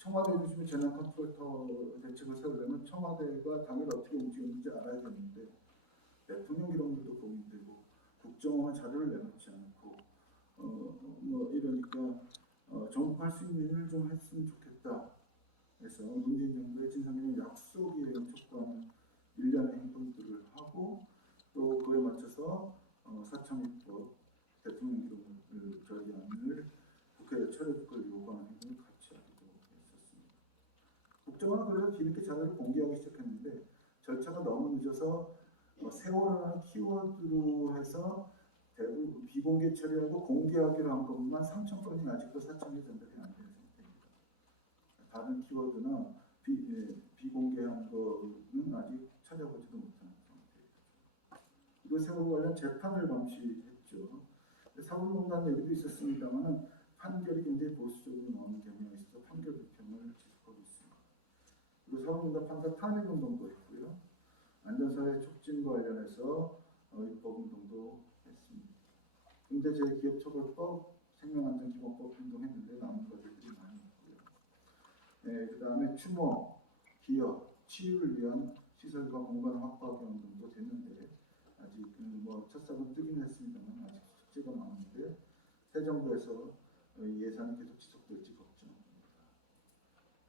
청와대 중심의 재난 컨트롤 타워 대책을 세우려면 청와대가 당일 어떻게 움직였는지 알아야 되는데 대통령 기록물도 공개되고 국정원은 자료를 내놓지 않고 뭐 이러니까 정부할 수 있는 일을 좀 했으면 좋겠다. 그래서 문재인 정부의 진상규명 약속에 촉구하는 일련의 행동들을 하고 또 그에 맞춰서 사창입법 대통령 기록물 결의안을 국회에 처리할 걸 요구하는 행동을 같이 하기도 했었습니다. 국정원은 그래서 뒤늦게 자료를 공개하기 시작했는데 절차가 너무 늦어서 세월호라는 키워드로 해서 대부분 비공개 처리하고 공개하기로 한 것만 3천 건이 아직도 사창에 전달이 안 되는 상태입니다. 다른 키워드나 비공개한 거는 아직 찾아보지도 못하는 상태입니다. 그리고 세월호 관련 재판을 감시했죠. 사법농단 얘기도 있었습니다만 판결이 굉장히 보수적으로 나오는 경향이 있어서 판결 불평을 지속하고 있습니다. 그리고 사법농단 판사 탄핵운동도 했고요. 안전사회 촉진과 관련해서 입법운동도 했습니다. 경제재해기업처벌법, 생명안전기본법 행동했는데 남은 것들이 많이 있고요. 네, 그 다음에 추모, 기업, 치유를 위한 시설과 공간을 확보하기 운동도 됐는데 아직 뭐 첫삽은 뜨긴 했습니다만 아직 숙제가 많은데 새 정부에서 예산이 계속 지속될지 걱정합니다.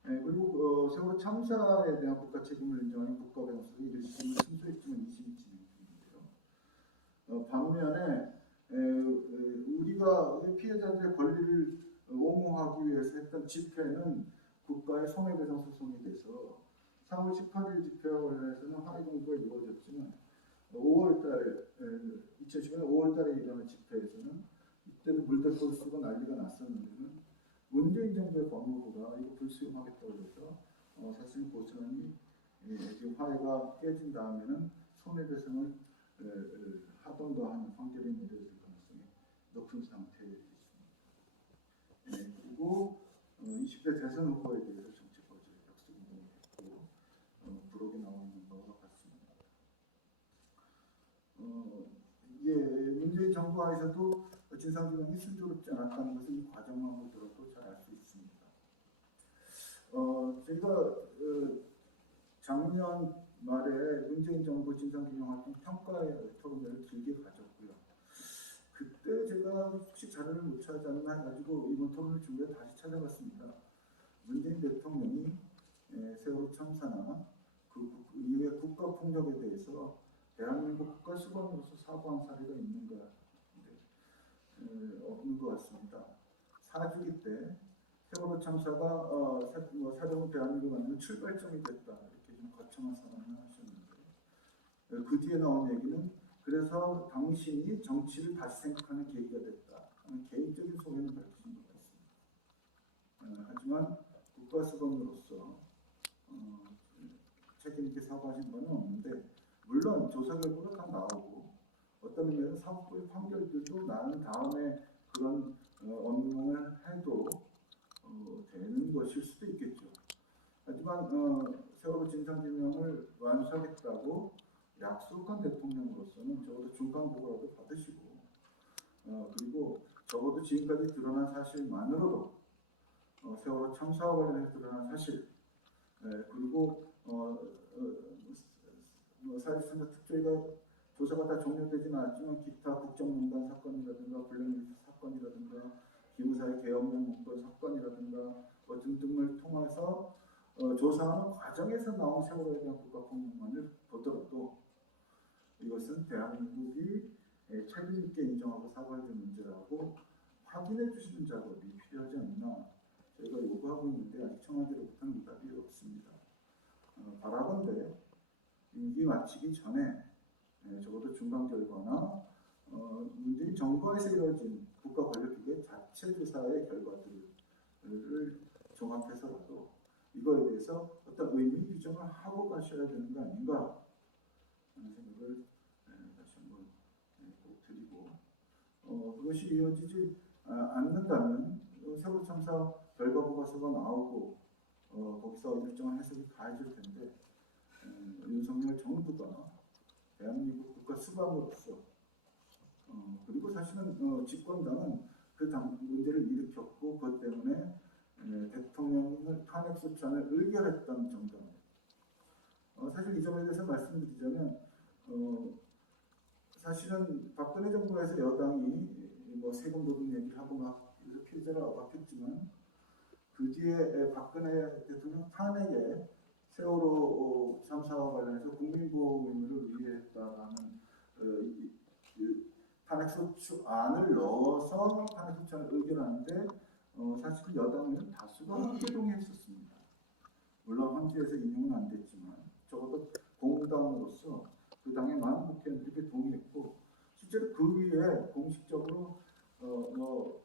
네, 그리고 세월호 참사에 대한 국가 책임을 인정하는 국가배상수도 1심을 승소했지만 2심이 진행 중인데요. 반면에 우리가 피해자들의 권리를 옹호하기 위해서 했던 집회는 국가의 손해배상 소송이 돼서 4월 18일 집회와 관련해서는 하위 공부가 이루어졌지만 5월달 2010년 5월달에 일어난 집회에서는 이때도 물대포를 쓰고 난리가 났었는데는 문재인 정부의 법무부가 이거 불수용하겠다고 해서 사실 고스란히 지금 화해가 깨진 다음에는 손해배상을 하던 더 하는 판결이 내려질 가능성이 높은 상태에 있습니다. 그리고 20대 대선 후보에 대해서 정책 거절 약속 운동을 했고 부록에 나와 있는 바와 같습니다. 문재인 정부 하에서도 진상규명이 순조롭지 않았다는 것을 이 과정만 보더라도 잘 알 수 있습니다. 저희가 작년 말에 문재인 정부 진상규명 활동 평가의 토론회를 길게 가졌고요. 그때 제가 혹시 자료를 못 찾았나 해가지고 이번 토론을 준비해 다시 찾아봤습니다. 문재인 대통령이 세월호 참사나 그 이후의 국가 폭력에 대해서 대한민국 국가수반으로서 사과한 사례가 있는가 없는 것 같습니다. 4주기 때 세월호 참사가 새로운 대한민국을 만드는 출발점이 됐다 이렇게 좀 거창한 선언을 하셨는데 그 뒤에 나온 얘기는 그래서 당신이 정치를 다시 생각하는 계기가 됐다 하는 개인적인 소견을 밝히신 것 같습니다. 하지만 국가수반으로서 책임 있게 사과하신 바는 없는데 물론 조사 결과가 다 나오고 어떤 의미에서 사법부의 판결들도 나는 다음에 그런 업무를 해도 되는 것일 수도 있겠죠. 하지만 세월호 진상규명을 완수하겠다고 약속한 대통령으로서는 적어도 중간보고라도 받으시고 그리고 적어도 지금까지 드러난 사실만으로도 세월호 참사와 관련해서 드러난 사실 그리고 사실상 특조위가 조사가 다 종료되지는 않았지만 기타 국정농단 사건이라든가 블랙리스트 사건이라든가 기무사의 계엄령 문건 사건이라든가 등등을 통해서 조사하는 과정에서 나온 세월호에 대한 국가폭력만을 보더라도 이것은 대한민국이 책임 있게 인정하고 사과해야 될 문제라고 확인해 주시는 작업이 필요하지 않나 저희가 요구하고 있는데 아직 청와대로부터는 응답이 없습니다. 바라건대 임기 마치기 전에 적어도 중간 결과나 문재인 정부에서 이루어진 국가 권력기구의 자체 조사의 결과들을 종합해서라도 이거에 대해서 어떤 의미 규정을 하고 가셔야 되는 거 아닌가 하는 생각을 다시 한번 꼭 드리고 그것이 이루어지지 않는다면 세월호 참사 결과 보고서가 나오고 거기서 일정한 해석이 가해질 텐데 윤석열 정부가 대한민국 국가 수반으로서 그리고 사실은 집권당은 그 문제를 일으켰고 그것 때문에 대통령을 탄핵 탄핵소추안을 의결했던 정당. 사실 이 점에 대해서 말씀드리자면 사실은 박근혜 정부에서 여당이 뭐 세금 도둑 얘기하고 막 피해자를 억압했지만 그 뒤에 박근혜 대통령 탄핵에 세월호 참사와 관련해서 국민보호 의무를 위배했다라는 탄핵소추안을 넣어서 탄핵소추안을 의결하는데 사실 여당은 다수가 함께 동의했었습니다. 물론 헌지에서 인용은 안 됐지만 적어도 공당으로서 그 당의 많은 국회의원들이 동의했고 실제로 그 위에 공식적으로 혐오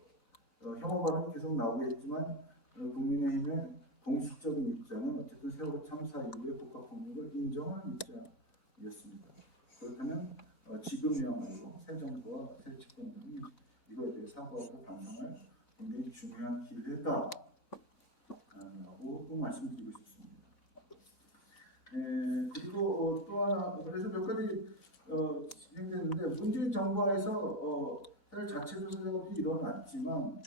발언이 계속 나오겠지만 국민의힘의 공식적인 입장은 어쨌든 세월호 참사 이후에 국가폭력을 인정하는 입장이었습니다. 그렇다면 지금이야말로 새 정부와 새 집권당이 이거에 대해 사과하고 반성할 굉장히 중요한 기회다라고 꼭 말씀드리고 싶습니다. 그리고 또 하나 그래서 몇 가지 진행됐는데 문재인 정부에서 사실 자체 조사 작업이 일어났지만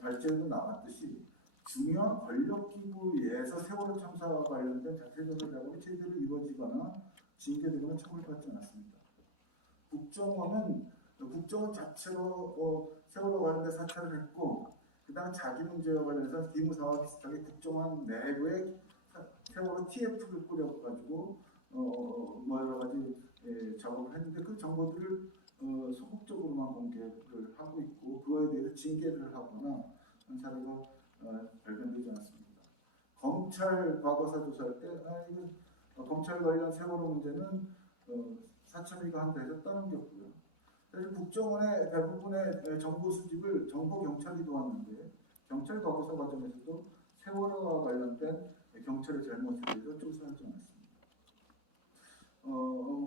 발제도 나왔듯이 중요한 권력기구에서 세월호 참사와 관련된 자체 조사 작업이 제대로 이루어지거나 징계되거나 처벌받지 않았습니다. 국정원 자체로 세월호 관련된 사찰을 했고 그다음 자기 문제와 관련해서 기무사와 비슷하게 국정원 내부에 세월호 TF를 꾸려가지고 뭐 여러 가지 작업을 했는데 그 정보들을 소극적으로만 공개를 하고 있고 그거에 대해서 징계를 하거나 한 사례가 발견되지 않았습니다. 검찰 과거사 조사할 때 검찰 관련 세월호 문제는 사참위가 한다 해서 떠넘겼고요. 사실 국정원의 대부분의 정보 수집을 정보 경찰이 도왔는데 경찰 과거사 과정에서도 세월호와 관련된 경찰의 잘못에 대해서 조사하지 않았습니다.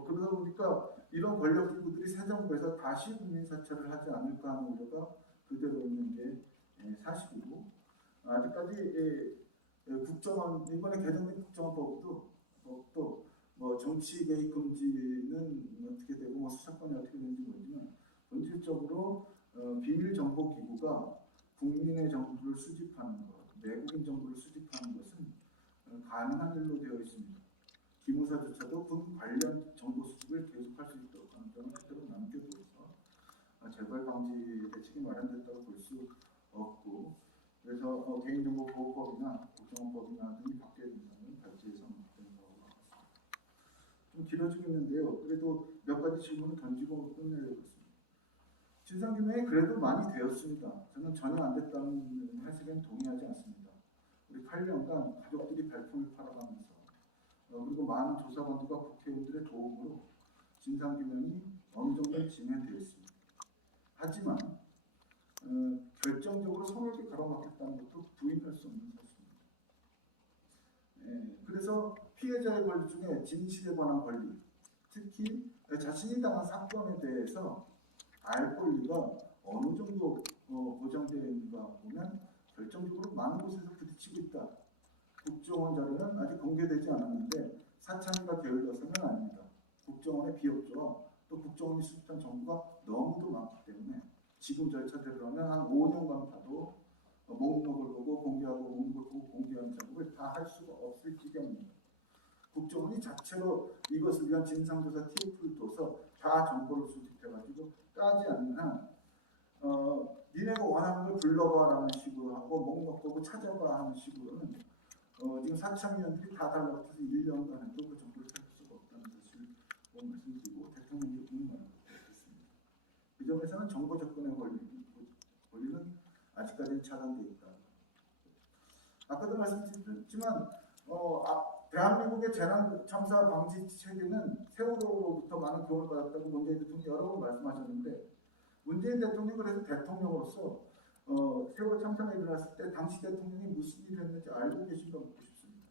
그러다 보니까 이런 권력기구들이 새 정부에서 다시 국민 사찰을 하지 않을까 하는 우려가 그대로 있는 게 사실이고 아직까지 국정원 이번에 개정된 국정원법도 뭐 정치 개입 금지는 어떻게 되고 뭐 수사권이 어떻게 되는지 모르지만 본질적으로 비밀 정보 기구가 국민의 정보를 수집하는 것, 내국인 정보를 수집하는 것은 가능한 일로 되어 있습니다. 기무사조차도 군 관련 정보 수집을 계속할 수 있도록 하는 점을 그대로 남겨두어서 재발 방지 대책이 마련됐다고 볼 수 없고 그래서 개인정보보호법이나 국정원법이나 등이 바뀌어야 된다는 발제에서 된다고 나왔습니다. 좀 길어지고 있는데요. 그래도 몇 가지 질문을 던지고 끝내려고 했습니다. 진상규명이 그래도 많이 되었습니다. 저는 전혀 안 됐다는 해석엔 동의하지 않습니다. 우리 8년간 가족들이 발품을 팔아가면서 그리고 많은 조사관들과 국회의원들의 도움으로 진상규명이 어느 정도 진행되었습니다. 하지만 결정적으로 서로에게 가로막혔다는 것도 부인할 수 없는 사실입니다. 그래서 피해자의 권리 중에 진실에 관한 권리, 특히 자신이 당한 사건에 대해서 알 권리가 어느 정도 보장되어 있는가 보면 결정적으로 많은 곳에서 부딪히고 있다. 국정원 자료는 아직 공개되지 않았는데 사참위가 게을러서는 아닙니다. 국정원의 비협조와 또 국정원이 수집한 정보가 너무도 많기 때문에 지금 절차대로라면 한 5년간 봐도 목록을 보고 공개하고 목록을 보고 공개하는 작업을 다 할 수가 없을 지경입니다. 국정원이 자체로 이것을 위한 진상조사 TF를 둬서 다 정보를 수집해가지고 까지 않는 한 니네가 원하는 걸 불러봐라는 식으로 하고 목록 보고 찾아봐 하는 식으로는 지금 사참위원들이 다 달라붙어서 1년간 해도 그 정보를 찾을 수가 없다는 사실을 말씀드리고 대통령이 공문을 했습니다. 그 점에서는 정보 접근의 권리는 아직까지는 차단되어 있다. 아까도 말씀드렸지만 대한민국의 재난 참사 방지 체계는 세월호로부터 많은 교훈을 받았다고 문재인 대통령이 여러 번 말씀하셨는데 문재인 대통령이 그래서 대통령으로서 세월호 참사가 일어났을 때 당시 대통령이 무슨 일을 했는지 알고 계신가 묻고 싶습니다.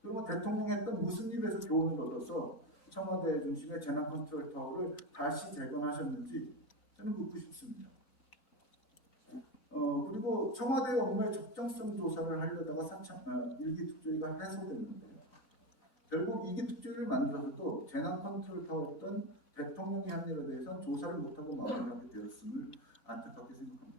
그리고 대통령이 했던 무슨 일에서 교훈을 얻어서 청와대 중심의 재난 컨트롤 타워를 다시 재건하셨는지 저는 묻고 싶습니다. 그리고 청와대 업무의 적정성 조사를 하려다가 일기 특조위가 해소됐는데요. 결국 이기 특조위를 만들어서도 재난 컨트롤 타워였던 대통령의 한 일에 대해서 조사를 못하고 마무리하게 되었음을 안타깝게 생각합니다.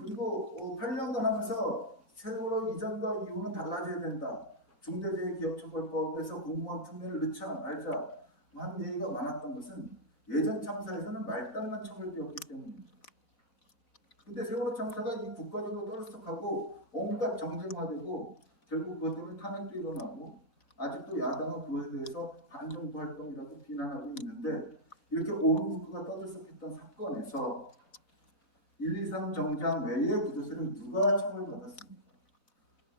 그리고 그리고 8년간 하면서 세월호 이전과 이후는 달라져야 된다. 중대재해기업처벌법에서 공무원 특례를 넣자 말자 한 얘기가 많았던 것은 예전 참사에서는 말단만 처벌되었기 때문입니다. 근데 세월호 참사가 이 국가적으로 떠들썩하고 온갖 정쟁화되고 결국 그것 때문에 탄핵도 일어나고 아직도 야당은 그것에 대해서 반정부 활동이라고 비난하고 있는데 이렇게 온 국가가 떠들썩했던 사건에서 123 정장 외의 구조세를 누가 처벌받았습니까?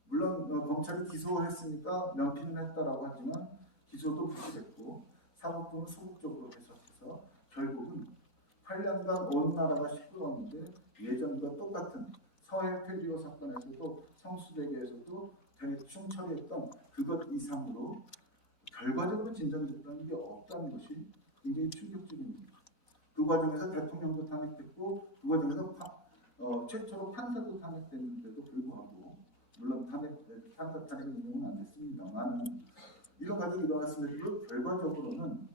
물론 검찰이 기소했으니까 면피는 했다라고 하지만 기소도 부실했고 사법부는 소극적으로 해석해서 결국은 8년간 온 나라가 시끄러웠는데 예전과 똑같은 서해 폐기호 사건에서도 성수대교에서도 대충 처리했던 그것 이상으로 결과적으로 진전됐다는 게 없다는 것이 굉장히 충격적입니다. 그 과정에서 대통령도 탄핵됐고 그 과정에서 최초로 판사도 탄핵됐는데도 불구하고 물론 판사 탄핵은 인용은 안 됐습니다만 이런 과정이 일어났음에도 결과적으로는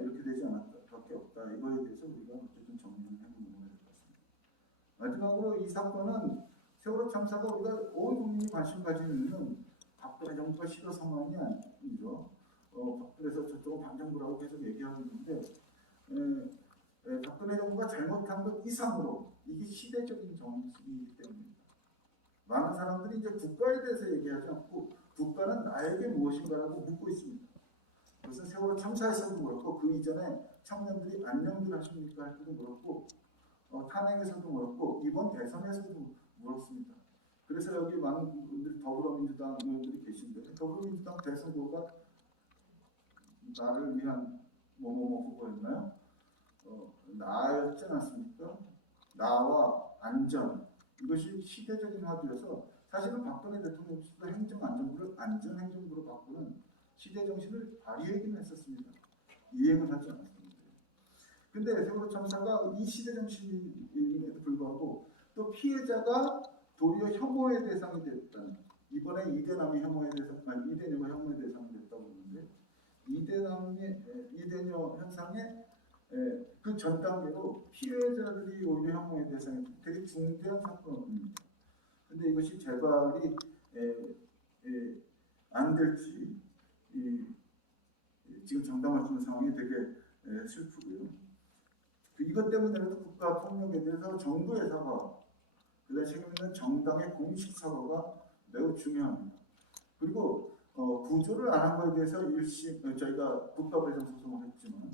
이렇게 되지 않았다 밖에 없다. 이거에 대해서 우리가 어쨌든 정리를 해보는 것 같습니다. 마지막으로 이 사건은 세월호 참사가 우리가 온 국민이 관심 가지는 박근혜 정부가 시도 상황이 아니죠. 그래서 저쪽은 반정부라고 계속 얘기하고 있는데 박근혜 정부가 잘못한 것 이상으로 이게 시대적인 정치이기 때문입니다. 많은 사람들이 이제 국가에 대해서 얘기하지 않고 국가는 나에게 무엇인가라고 묻고 있습니다. 그것은 세월호 참사에서도 그렇고 그 이전에 청년들이 안녕들 하십니까 할 때도 그렇고 탄핵에서도 그렇고 이번 대선에서도 물었습니다. 그래서 여기 많은 분들이 더불어민주당 의원들이 계신데 더불어민주당 대선 후보가 나를 위한 뭐뭐뭐 후보였나요? 나였지 않습니까? 나와 안전 이것이 시대적인 화두여서 사실은 박근혜 대통령 시도 행정안전부를 안전행정부로 바꾸는 시대 정신을 발휘하기는 했었습니다. 이행을 하지 않았습니다. 근데 세월호 참사가 이 시대 정신임에도 불구하고 또 피해자가 도리어 혐오의 대상이 됐다는 이번에 이대남이 혐오의 대상, 이대녀가 혐오의 대상이 됐다고 하는데 이대녀 현상의 그 전 단계로 피해자들이 오히려 혐오의 대상이 되게 중대한 사건입니다. 근데 이것이 재발이 안 될지 지금 장담할 수 있는 상황이 되게 슬프고요. 이것 때문에라도 국가 폭력에 대해서 정부의 사과, 그다음에 책임 있는 정당의 공식 사과가 매우 중요합니다. 그리고 구조를 안 한 것에 대해서 저희가 국가배상 소송을 했지만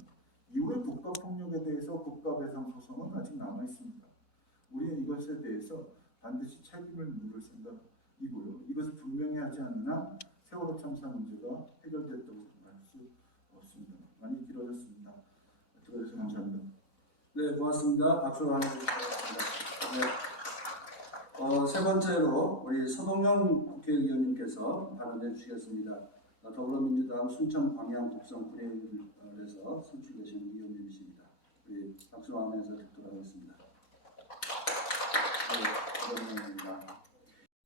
이후에 국가 폭력에 대해서 국가배상 소송은 아직 남아 있습니다. 우리는 이것에 대해서 반드시 책임을 물을 생각이고요. 이것을 분명히 하지 않으나 세월호 참사 문제가 해결됐다고 할 수 없습니다. 많이 길어졌습니다. 들어주셔서 감사합니다. 네, 고맙습니다. 박수로 환영드리겠습니다. 네. 세 번째로 우리 서동영 국회의원님께서 발언해 주시겠습니다. 더불어민주당 순천 광양 곡성 구례에서 선출되신 의원님이십니다. 우리 박수로 환영해서 듣도록 하겠습니다. 네, 의원님입니다.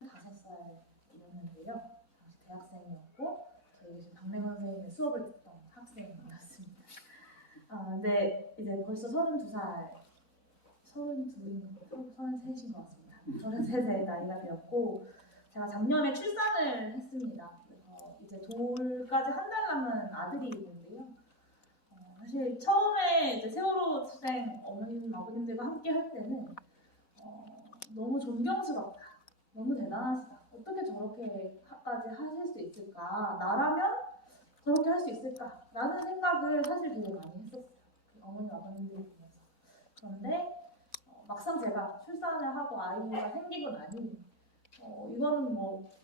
5살이었는데요. 당시 대학생이었고 저희 박명환 선생님의 수업을 듣던 학생이었습니다. 근데 이제 벌써 32살, 32인가 33인 것 같습니다. 33세 나이가 되었고 제가 작년에 출산을 했습니다. 그래서 이제 돌까지 한 달 남은 아들이 있는데요. 사실 처음에 이제 세월호 투쟁 어머님, 아버님들과 함께 할 때는 너무 존경스럽다. 너무 대단하시다. 어떻게 저렇게까지 하실 수 있을까? 나라면 저렇게 할 수 있을까? 라는 생각을 사실 되게 많이 했었어요. 어머니, 아버님들 보면서. 그런데 막상 제가 출산을 하고 아이가 생기고 나니 이건 뭐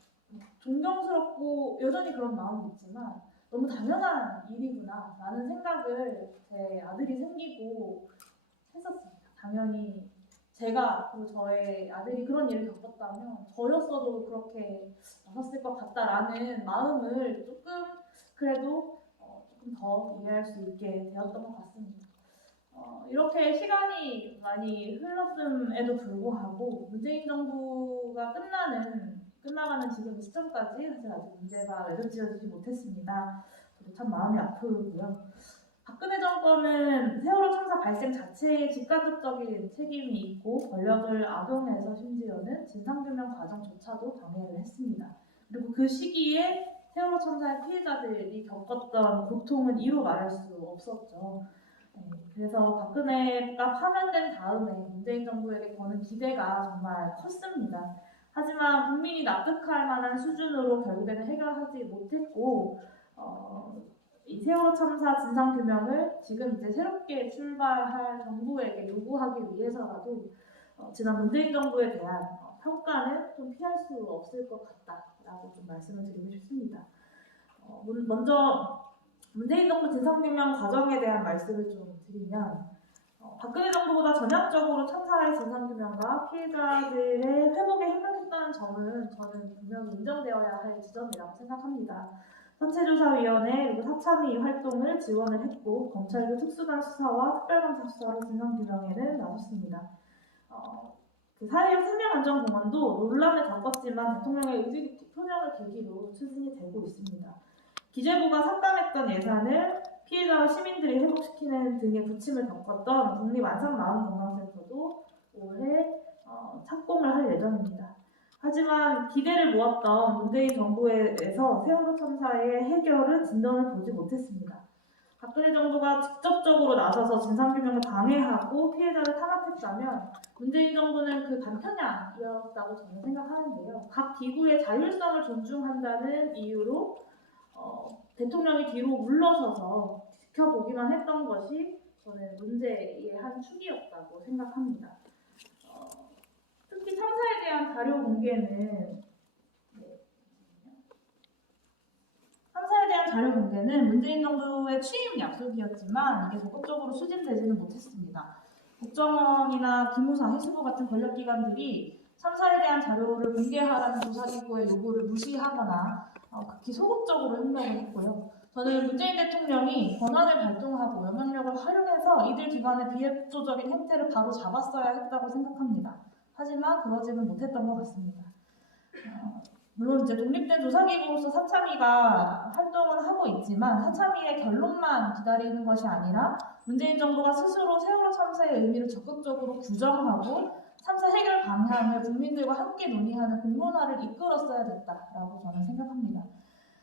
존경스럽고 여전히 그런 마음이 있지만 너무 당연한 일이구나 라는 생각을 제 아들이 생기고 했었습니다. 당연히 제가 그리고 저의 아들이 그런 일을 겪었다면 저였어도 그렇게 나섰을 것 같다라는 마음을 조금 그래도 조금 더 이해할 수 있게 되었던 것 같습니다. 이렇게 시간이 많이 흘렀음에도 불구하고 문재인 정부가 끝나가는 지금 시점까지 사실 아직 문제가 매듭지어지지 못했습니다. 저도 참 마음이 아프고요. 박근혜 정권은 세월호 참사 발생 자체에 직간접적인 책임이 있고 권력을 악용해서 심지어는 진상규명 과정조차도 방해를 했습니다. 그리고 그 시기에 세월호 참사의 피해자들이 겪었던 고통은 이루 말할 수 없었죠. 그래서 박근혜가 파면된 다음에 문재인 정부에게 거는 기대가 정말 컸습니다. 하지만 국민이 납득할 만한 수준으로 결국에는 해결하지 못했고 이 세월호 참사 진상규명을 지금 이제 새롭게 출발할 정부에게 요구하기 위해서라도 지난 문재인 정부에 대한 평가는 좀 피할 수 없을 것 같다라고 좀 말씀을 드리고 싶습니다. 먼저 문재인 정부 진상규명 과정에 대한 말씀을 좀 드리면 박근혜 정부보다 전향적으로 참사의 진상규명과 피해자들의 회복에 협력했다는 점은 저는 분명히 인정되어야 할 지점이라고 생각합니다. 선체조사위원회 그리고 사참위 활동을 지원을 했고 검찰도 특수단 수사와 특별검사 수사로 진상규명에는 나섰습니다. 그 사회적 생명안전공원도 논란을 겪었지만 대통령의 의지 표명을 계기로 추진이 되고 있습니다. 기재부가 삭감했던 예산을 피해자와 시민들이 회복시키는 등의 부침을 겪었던 국립안산마음건강센터도 올해 착공을 할 예정입니다. 하지만 기대를 모았던 문재인 정부에서 세월호 참사의 해결은 진전을 보지 못했습니다. 박근혜 정부가 직접적으로 나서서 진상규명을 방해하고 피해자를 탄압했다면 문재인 정부는 그 반편향이었다고 저는 생각하는데요. 각 기구의 자율성을 존중한다는 이유로 대통령이 뒤로 물러서서 지켜보기만 했던 것이 저는 문제의 한 축이었다고 생각합니다. 특히 참사에 대한 자료 공개는 문재인 정부의 취임 약속이었지만 이게 적극적으로 추진되지는 못했습니다. 국정원이나 기무사, 해수부 같은 권력기관들이 참사에 대한 자료를 공개하라는 조사기구의 요구를 무시하거나 극히 소극적으로 협력을 했고요. 저는 문재인 대통령이 권한을 발동하고 영향력을 활용해서 이들 기관의 비협조적인 행태를 바로 잡았어야 했다고 생각합니다. 하지만 그러지는 못했던 것 같습니다. 물론 이제 독립된 조사기구로서 사참위가 활동을 하고 있지만 사참위의 결론만 기다리는 것이 아니라 문재인 정부가 스스로 세월호 참사의 의미를 적극적으로 규정하고 참사 해결 방향을 국민들과 함께 논의하는 공론화를 이끌었어야 됐다라고 저는 생각합니다.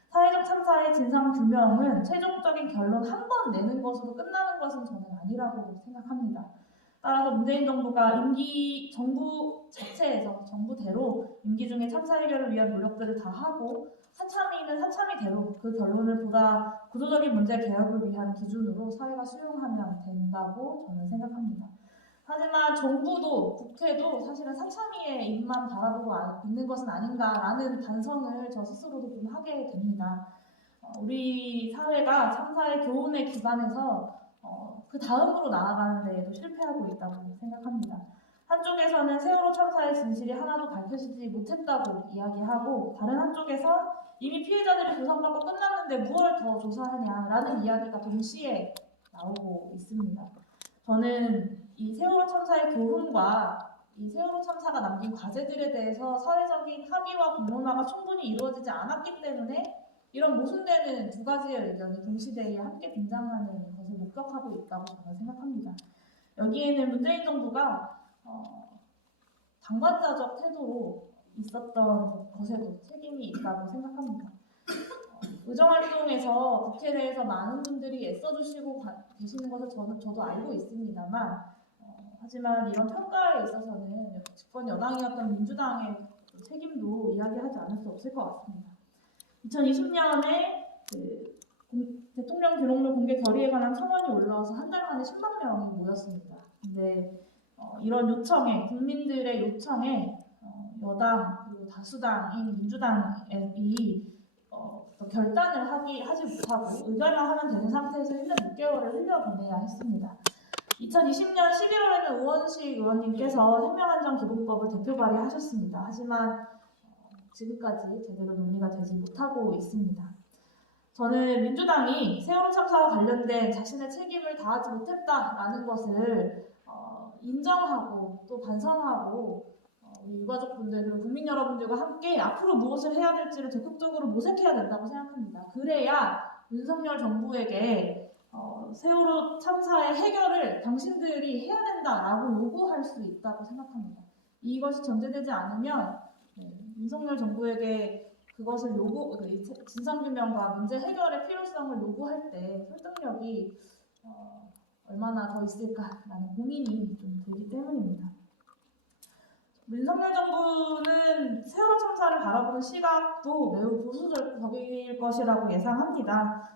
사회적 참사의 진상 규명은 최종적인 결론 한 번 내는 것으로 끝나는 것은 저는 아니라고 생각합니다. 따라서 문재인 정부가 정부 자체에서 정부대로 임기 중에 참사 해결을 위한 노력들을 다 하고 사참위는 사참위대로 그 결론을 보다 구조적인 문제 개혁을 위한 기준으로 사회가 수용하면 된다고 저는 생각합니다. 하지만 정부도 국회도 사실은 사참위의 입만 바라보고 있는 것은 아닌가라는 반성을 저 스스로도 좀 하게 됩니다. 우리 사회가 참사의 교훈에 기반해서 그 다음으로 나아가는 데에도 실패하고 있다고 생각합니다. 한쪽에서는 세월호 참사의 진실이 하나도 밝혀지지 못했다고 이야기하고 다른 한쪽에서 이미 피해자들이 조사받고 끝났는데 무엇을 더 조사하냐라는 이야기가 동시에 나오고 있습니다. 저는 이 세월호 참사의 교훈과 이 세월호 참사가 남긴 과제들에 대해서 사회적인 합의와 공론화가 충분히 이루어지지 않았기 때문에 이런 모순되는 두 가지의 의견이 동시대에 함께 등장하는 것을 목격하고 있다고 저는 생각합니다. 여기에는 문재인 정부가 방관자적 태도로 있었던 것에도 책임이 있다고 생각합니다. 의정활동에서 국회 내에서 많은 분들이 애써주시고 계시는 것을 저도 알고 있습니다만 하지만 이런 평가에 있어서는 집권 여당이었던 민주당의 책임도 이야기하지 않을 수 없을 것 같습니다. 2020년에 대통령 기록물 공개 결의에 관한 청원이 올라와서 한 달 만에 10만 명이 모였습니다. 근데 이런 요청에 국민들의 요청에 여당 그리고 다수당인 민주당이 결단을 하지 못하고 의결만 하면 되는 상태에서 1년 6개월을 흘려보내야 했습니다. 2020년 11월에는 우원식 의원님께서 생명안전기본법을 대표 발의하셨습니다. 하지만 지금까지 제대로 논의가 되지 못하고 있습니다. 저는 민주당이 세월호 참사와 관련된 자신의 책임을 다하지 못했다라는 것을 인정하고 또 반성하고 우리 유가족분들 그리고 국민 여러분들과 함께 앞으로 무엇을 해야 될지를 적극적으로 모색해야 된다고 생각합니다. 그래야 윤석열 정부에게 세월호 참사의 해결을 당신들이 해야 된다라고 요구할 수 있다고 생각합니다. 이것이 전제되지 않으면 윤석열 정부에게 그것을 진상규명과 문제 해결의 필요성을 요구할 때 설득력이 얼마나 더 있을까라는 고민이 좀 들기 때문입니다. 윤석열 정부는 세월호 참사를 바라보는 시각도 매우 보수적일 것이라고 예상합니다.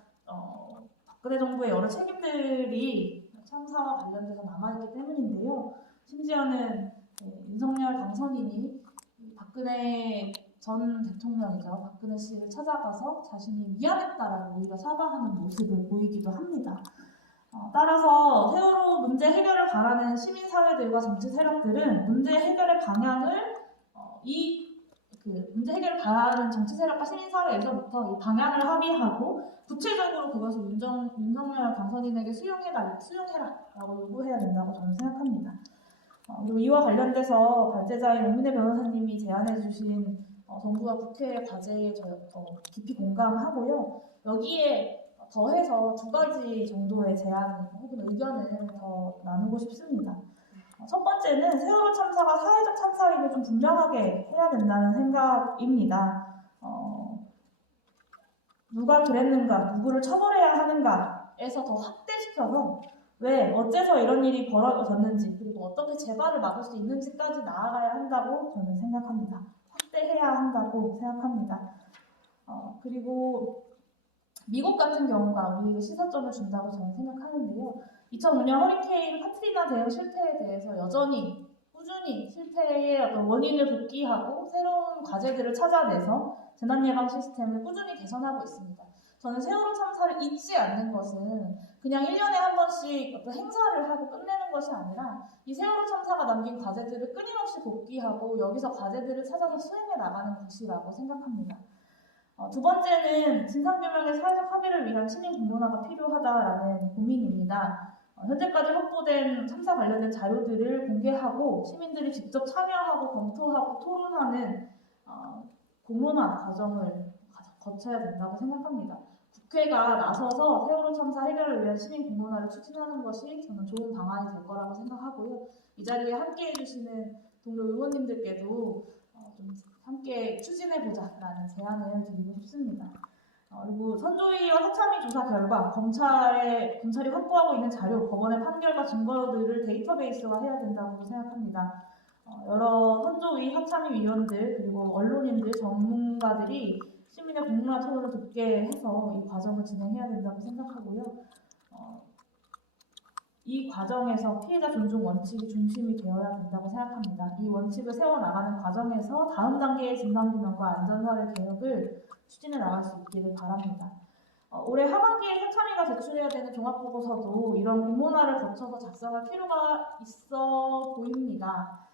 박근혜 정부의 여러 책임들이 참사와 관련돼서 남아있기 때문인데요. 심지어는 윤석열 당선인이 박근혜 전 대통령이죠. 박근혜 씨를 찾아가서 자신이 미안했다라고 오히려 사과하는 모습을 보이기도 합니다. 따라서 세월호 문제 해결을 바라는 시민사회들과 정치 세력들은 문제 해결의 방향을 문제 해결을 바라는 정치 세력과 시민사회에서부터 이 방향을 합의하고 구체적으로 그것을 윤석열 당선인에게 수용해라라고 요구해야 된다고 저는 생각합니다. 그리고 이와 관련돼서 발제자인 오민혜 변호사님이 제안해주신 정부와 국회의 과제에 깊이 공감하고요. 여기에 더해서 2가지 정도의 제안 혹은 의견을 더 나누고 싶습니다. 첫 번째는 세월호 참사가 사회적 참사임을 좀 분명하게 해야 된다는 생각입니다. 누가 그랬는가, 누구를 처벌해야 하는가에서 더 확대시켜서 왜, 어째서 이런 일이 벌어졌는지, 그리고 어떻게 재발을 막을 수 있는지까지 나아가야 한다고 저는 생각합니다. 확대해야 한다고 생각합니다. 그리고 미국 같은 경우가 우리에게 시사점을 준다고 저는 생각하는데요. 2005년 허리케인 카트리나 대응 실패에 대해서 여전히 꾸준히 실패의 어떤 원인을 복귀하고 새로운 과제들을 찾아내서 재난예방 시스템을 꾸준히 개선하고 있습니다. 저는 세월호 참사를 잊지 않는 것은 그냥 1년에 한 번씩 어떤 행사를 하고 끝내는 것이 아니라 이 세월호 참사가 남긴 과제들을 끊임없이 복귀하고 여기서 과제들을 찾아서 수행해 나가는 것이라고 생각합니다. 두 번째는 진상규명의 사회적 합의를 위한 시민 공론화가 필요하다라는 고민입니다. 현재까지 확보된 참사 관련된 자료들을 공개하고 시민들이 직접 참여하고 검토하고 토론하는 공론화 과정을 거쳐야 된다고 생각합니다. 국회가 나서서 세월호 참사 해결을 위한 시민 공론화를 추진하는 것이 저는 좋은 방안이 될 거라고 생각하고요. 이 자리에 함께해 주시는 동료 의원님들께도 좀 함께 추진해보자라는 제안을 드리고 싶습니다. 그리고 선조위와 사참위 조사 결과 검찰이 확보하고 있는 자료, 법원의 판결과 증거들을 데이터베이스화 해야 된다고 생각합니다. 여러 선조위, 사참위 위원들, 그리고 언론인들, 전문가들이 시민의 공론화 토론을 돕게 해서 이 과정을 진행해야 된다고 생각하고요. 이 과정에서 피해자 존중 원칙이 중심이 되어야 된다고 생각합니다. 이 원칙을 세워나가는 과정에서 다음 단계의 진상규명과 안전사회 개혁을 추진해 나갈 수 있기를 바랍니다. 올해 하반기에 사참위가 제출해야 되는 종합보고서도 이런 공론화를 거쳐서 작성할 필요가 있어 보입니다.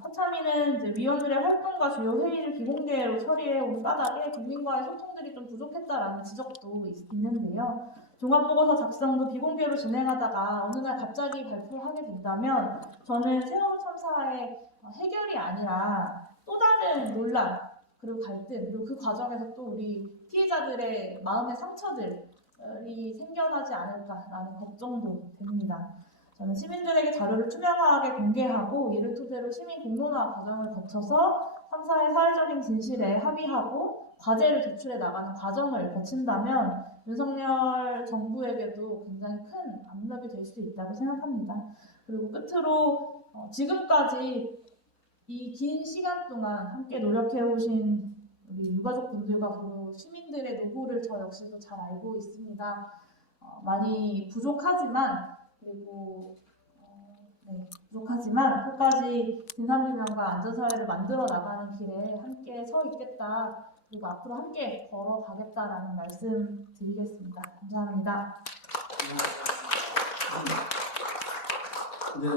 사참위는 이제 위원들의 활동과 주요 회의를 비공개로 처리해온 까닭에 국민과의 소통들이 좀 부족했다라는 지적도 있는데요. 종합보고서 작성도 비공개로 진행하다가 어느 날 갑자기 발표하게 된다면 저는 세월호 참사의 해결이 아니라 또 다른 논란 그리고 갈등 그리고 그 과정에서 또 우리 피해자들의 마음의 상처들이 생겨나지 않을까라는 걱정도 됩니다. 저는 시민들에게 자료를 투명하게 공개하고 이를 토대로 시민 공론화 과정을 거쳐서 참사의 사회적인 진실에 합의하고 과제를 도출해 나가는 과정을 거친다면 윤석열 정부에게도 굉장히 큰 압력이 될 수 있다고 생각합니다. 그리고 끝으로 지금까지 이 긴 시간 동안 함께 노력해오신 우리 유가족분들과 그리고 시민들의 노고를 저 역시도 잘 알고 있습니다. 많이 부족하지만 끝까지 진상규명과 안전사회를 만들어 나가는 길에 함께 서 있겠다. 그리고 앞으로 함께 걸어가겠다라는 말씀 드리겠습니다. 감사합니다. 이제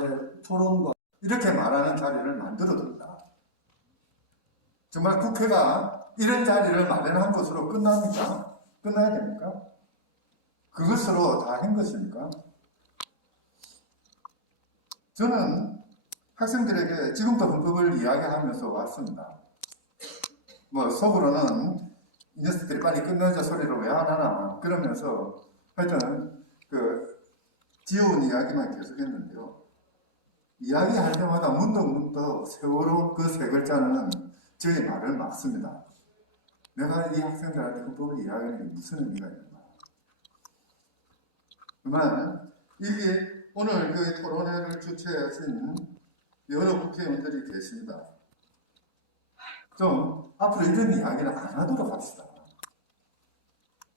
토론과 이렇게 말하는 자리를 만들어둔다. 정말 국회가 이런 자리를 마련한 것으로 끝납니까? 끝나야 됩니까? 그것으로 다 한 것입니까? 저는 학생들에게 지금도 헌법을 이야기하면서 왔습니다. 속으로는 이 녀석들이 빨리 끝내자 소리를 왜 안 하나 그러면서 하여튼 지어온 이야기만 계속했는데요. 이야기할 때마다 문득문득 세월호 그 세 글자는 저희 말을 막습니다. 내가 이 학생들한테 그 법을 이야기하는 게 무슨 의미가 있는가. 그러면 이게 오늘 그 토론회를 주최하신 여러 국회의원들이 계십니다. 좀 앞으로 이런 이야기를 안 하도록 합시다.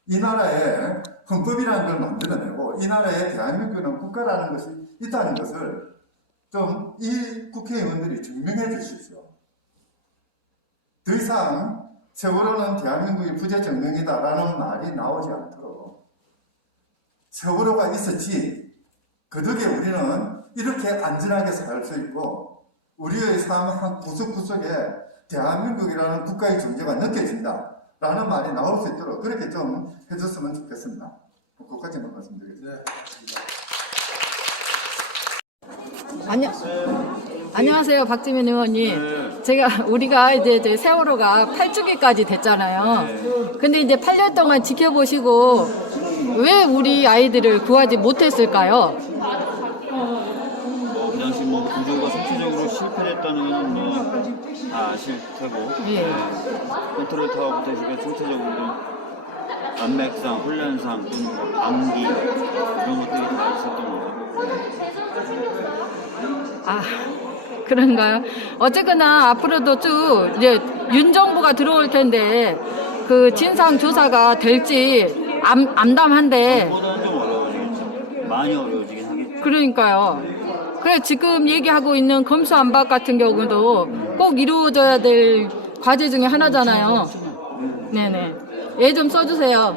이 나라에 헌법이라는 걸 만들어내고 이 나라에 대한민국은 국가라는 것이 있다는 것을 좀 이 국회의원들이 증명해 주십시오. 더 이상 세월호는 대한민국의 부재정령이다라는 말이 나오지 않도록 세월호가 있었지 그 덕에 우리는 이렇게 안전하게 살 수 있고 우리의 삶 한 구석구석에 대한민국이라는 국가의 존재가 느껴진다라는 말이 나올 수 있도록 그렇게 좀 해줬으면 좋겠습니다. 그것까지만 말씀드리겠습니다. 안녕하세요, 박지민 의원님. 우리가 이제 세월호가 8주기까지 됐잖아요. 근데 이제 8년 동안 지켜보시고 왜 우리 아이들을 구하지 못했을까요? 그 당시 구조가 전체적으로 실패됐다는 건 다 아실 테고, 예. 컨트롤 타워부터 해서 전체적으로 안맥상, 훈련상, 또는 감기 이런 것들이 다 있었던 거예요. 아, 그런가요? 어쨌거나 앞으로도 쭉 이제 윤 정부가 들어올 텐데 그 진상 조사가 될지 암담한데. 보다는 좀 어려워지겠죠. 많이 어려워지긴 하겠죠. 그러니까요. 그래 지금 얘기하고 있는 검수안박 같은 경우도 꼭 이루어져야 될 과제 중에 하나잖아요. 네네. 애 좀 써주세요.